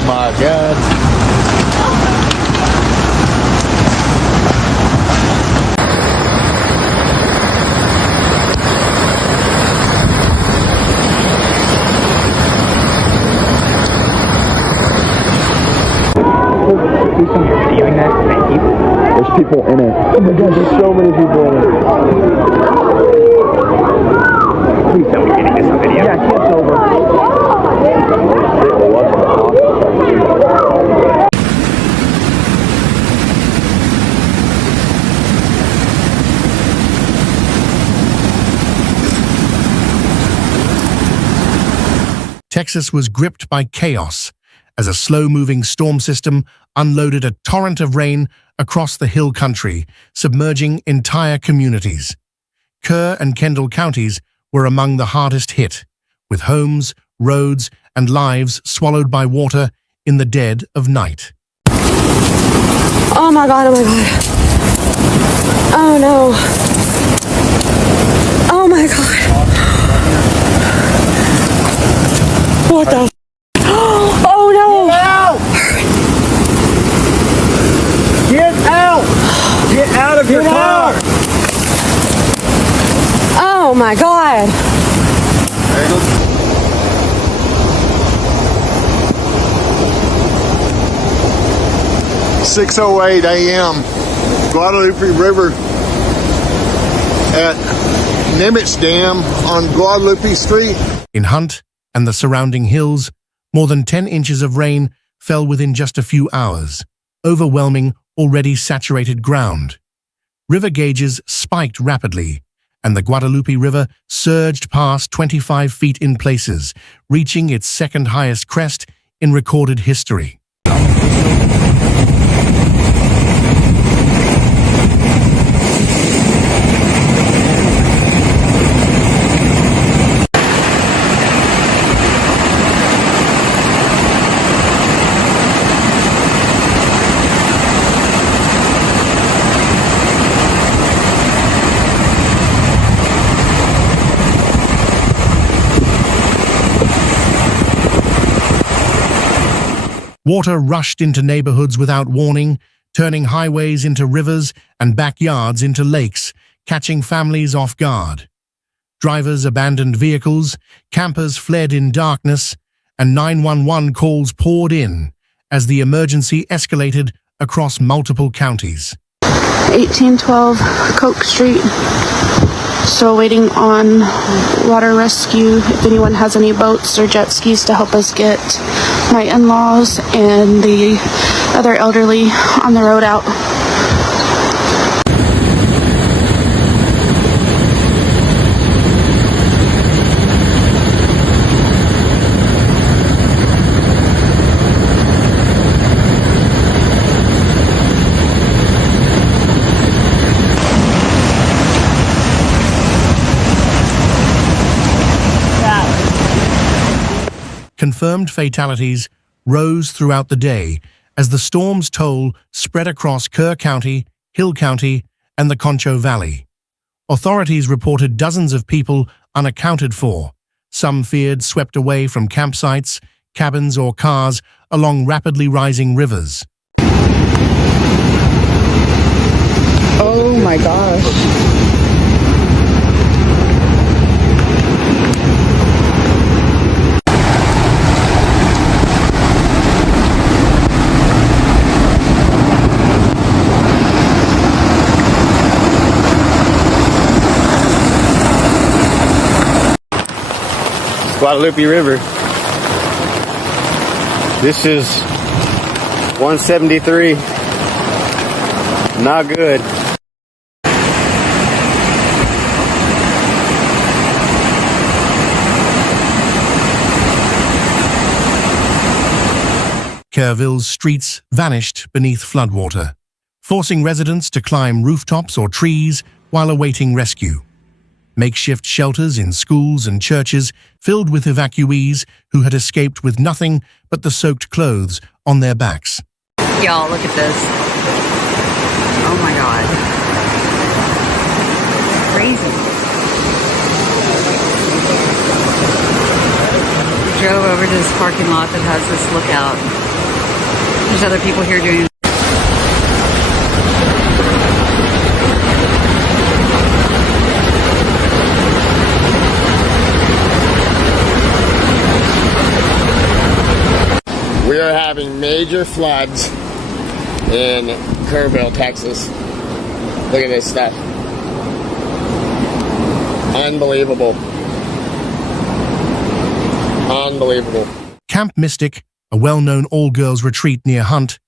Oh my God. Viewing that, thank you. There's people in it. Oh my God, there's so many people in it. Please tell me you're getting this on video. Yeah, it's over. Texas was gripped by chaos as a slow-moving storm system unloaded a torrent of rain across the hill country, submerging entire communities. Kerr and Kendall counties were among the hardest hit, with homes, roads, and lives swallowed by water in the dead of night. Oh my God, oh my God. Oh no. Oh my God. What the? Oh no. Get out! Get out of your car! Oh my God. 6:08 a.m. Guadalupe River at Nimitz Dam on Guadalupe Street. In Hunt and the surrounding hills, more than 10 inches of rain fell within just a few hours, overwhelming already saturated ground. River gauges spiked rapidly, and the Guadalupe River surged past 25 feet in places, reaching its second highest crest in recorded history. Water rushed into neighborhoods without warning, turning highways into rivers and backyards into lakes, catching families off guard. Drivers abandoned vehicles, campers fled in darkness, and 911 calls poured in as the emergency escalated across multiple counties. 1812 Coke Street. Still waiting on water rescue. If anyone has any boats or jet skis to help us get my in-laws and the other elderly on the road out. Confirmed fatalities rose throughout the day as the storm's toll spread across Kerr County, Hill County, and the Concho Valley. Authorities reported dozens of people unaccounted for, some feared swept away from campsites, cabins, or cars along rapidly rising rivers. Oh my gosh. Guadalupe River. This is 173. Not good. Kerrville's streets vanished beneath floodwater, forcing residents to climb rooftops or trees while awaiting rescue. Makeshift shelters in schools and churches filled with evacuees who had escaped with nothing but the soaked clothes on their backs. Y'all, look at this. Oh my God. Crazy. We drove over to this parking lot that has this lookout. There's other people here doing it. We are having major floods in Kerrville, Texas. Look at this stuff. Unbelievable. Unbelievable. Camp Mystic, a well-known all-girls retreat near Hunt,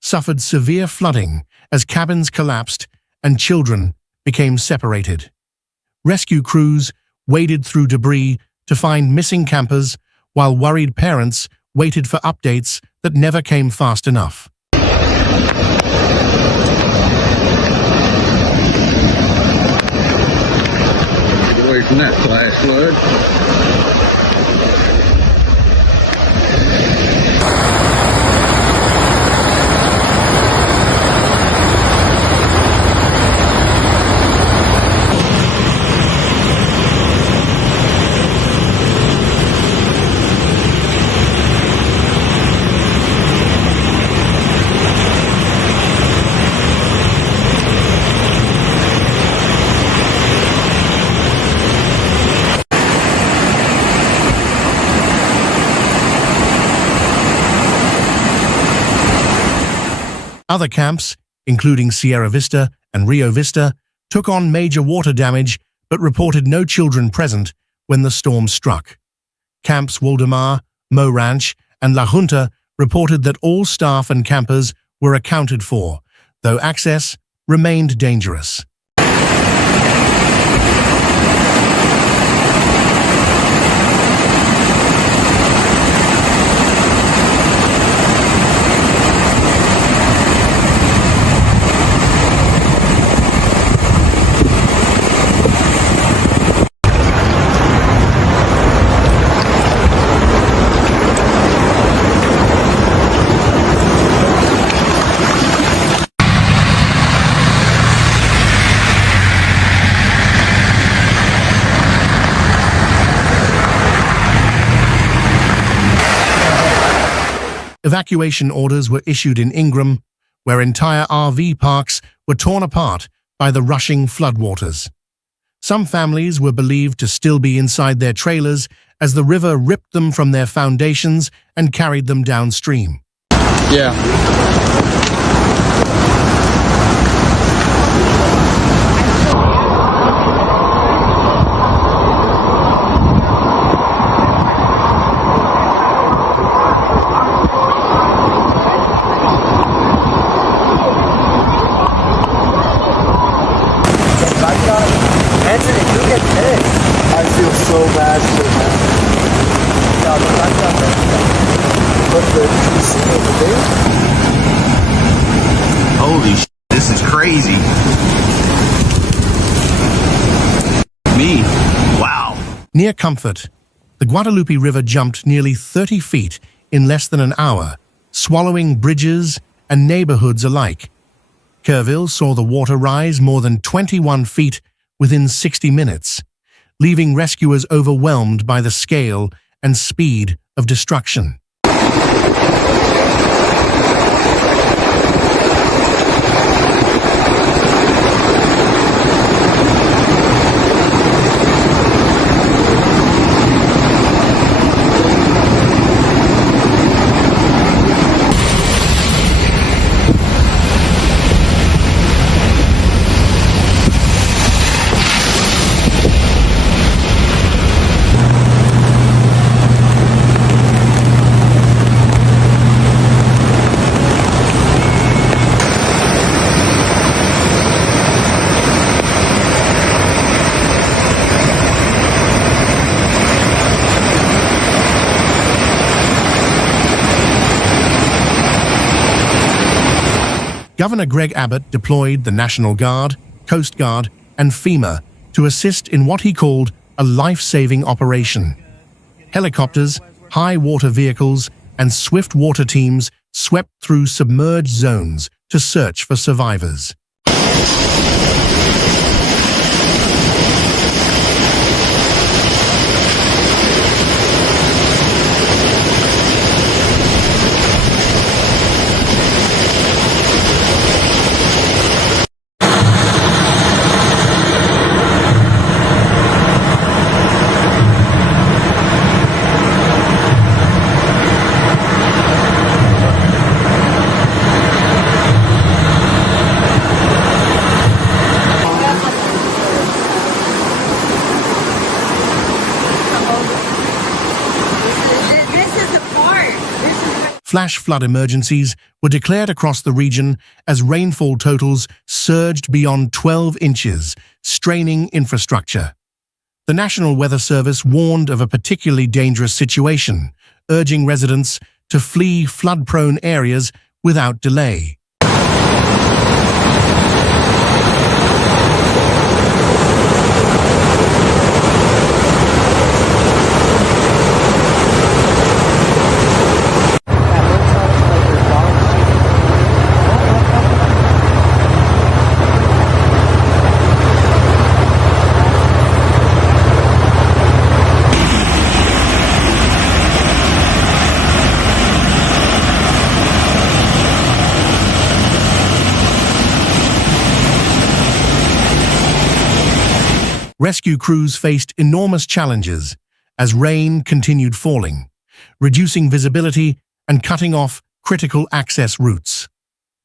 suffered severe flooding as cabins collapsed and children became separated. Rescue crews waded through debris to find missing campers, while worried parents waited for updates that never came fast enough. Get away from that flash flood. Other camps, including Sierra Vista and Rio Vista, took on major water damage but reported no children present when the storm struck. Camps Waldemar, Mo Ranch, and La Junta reported that all staff and campers were accounted for, though access remained dangerous. Evacuation orders were issued in Ingram, where entire RV parks were torn apart by the rushing floodwaters. Some families were believed to still be inside their trailers as the river ripped them from their foundations and carried them downstream. Yeah. I feel so bad for him. Holy shit, this is crazy. Me? Wow. Near Comfort, the Guadalupe River jumped nearly 30 feet in less than an hour, swallowing bridges and neighborhoods alike. Kerrville saw the water rise more than 21 feet within 60 minutes, leaving rescuers overwhelmed by the scale and speed of destruction. Governor Greg Abbott deployed the National Guard, Coast Guard, and FEMA to assist in what he called a life-saving operation. Helicopters, high water vehicles, and swift water teams swept through submerged zones to search for survivors. Flash flood emergencies were declared across the region as rainfall totals surged beyond 12 inches, straining infrastructure. The National Weather Service warned of a particularly dangerous situation, urging residents to flee flood-prone areas without delay. Rescue crews faced enormous challenges as rain continued falling, reducing visibility and cutting off critical access routes.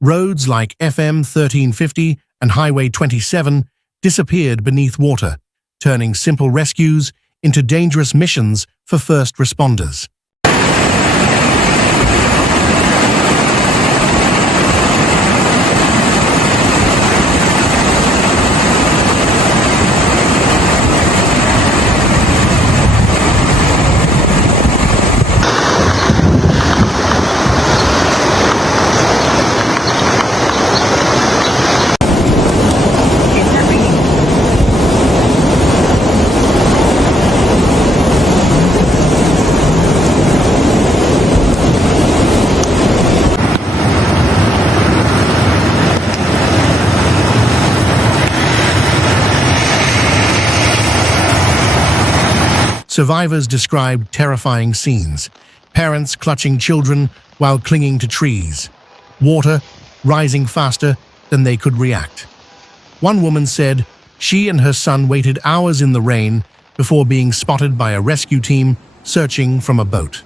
Roads like FM 1350 and Highway 27 disappeared beneath water, turning simple rescues into dangerous missions for first responders. Survivors described terrifying scenes, parents clutching children while clinging to trees, water rising faster than they could react. One woman said she and her son waited hours in the rain before being spotted by a rescue team searching from a boat.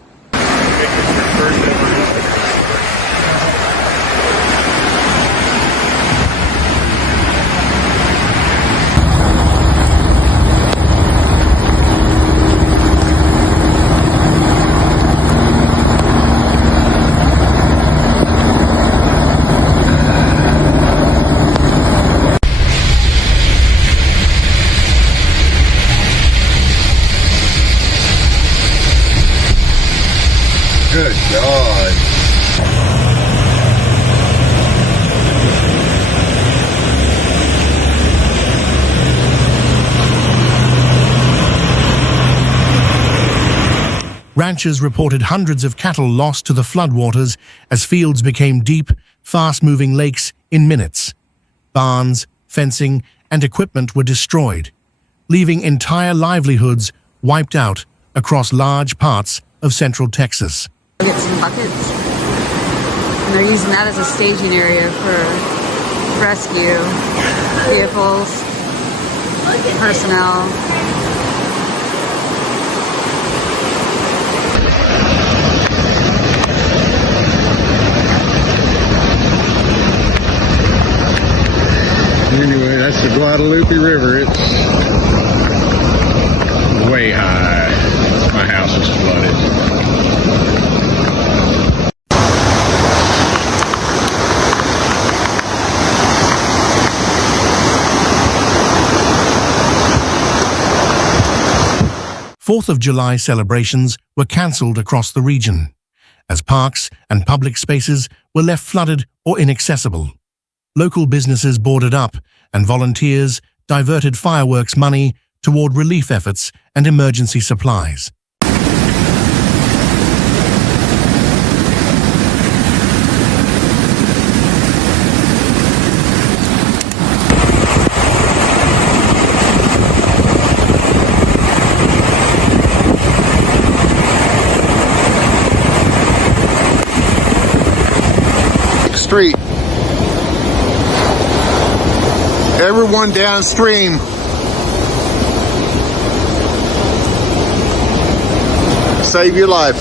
Good God. Ranchers reported hundreds of cattle lost to the floodwaters as fields became deep, fast-moving lakes in minutes. Barns, fencing, and equipment were destroyed, leaving entire livelihoods wiped out across large parts of central Texas. Get some buckets, and they're using that as a staging area for rescue vehicles, personnel. Anyway, that's the Guadalupe River. It's way high. My house is flooded. 4th of July celebrations were cancelled across the region, as parks and public spaces were left flooded or inaccessible. Local businesses boarded up, and volunteers diverted fireworks money toward relief efforts and emergency supplies. Street. Everyone downstream. Save your life.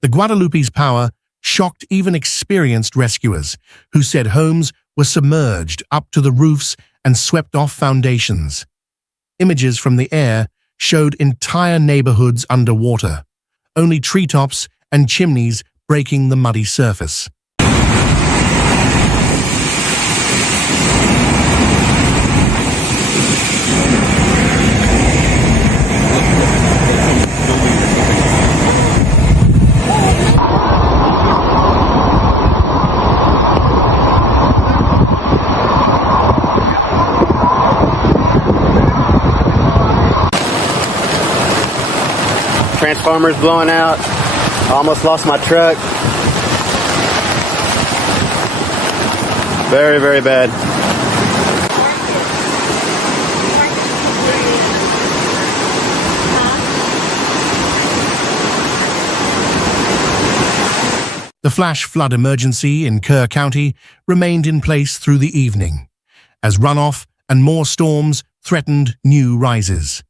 The Guadalupe's power shocked even experienced rescuers, who said homes were submerged up to the roofs and swept off foundations. Images from the air showed entire neighborhoods underwater, only treetops and chimneys breaking the muddy surface. Transformers blowing out. I almost lost my truck. Very, very bad. The flash flood emergency in Kerr County remained in place through the evening, as runoff and more storms threatened new rises.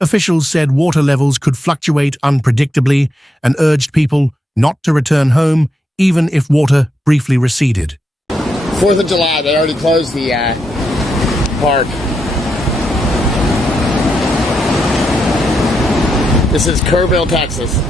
Officials said water levels could fluctuate unpredictably and urged people not to return home even if water briefly receded. 4th of July, they already closed the park. This is Kerrville, Texas.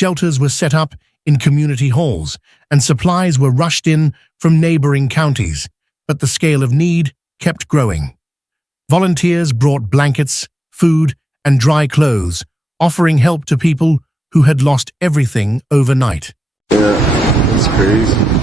Shelters were set up in community halls, and supplies were rushed in from neighboring counties, but the scale of need kept growing. Volunteers brought blankets, food, and dry clothes, offering help to people who had lost everything overnight. Yeah, that's crazy.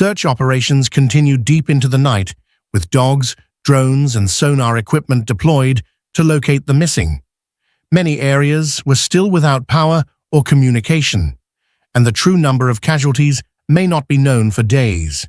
Search operations continued deep into the night, with dogs, drones, and sonar equipment deployed to locate the missing. Many areas were still without power or communication, and the true number of casualties may not be known for days.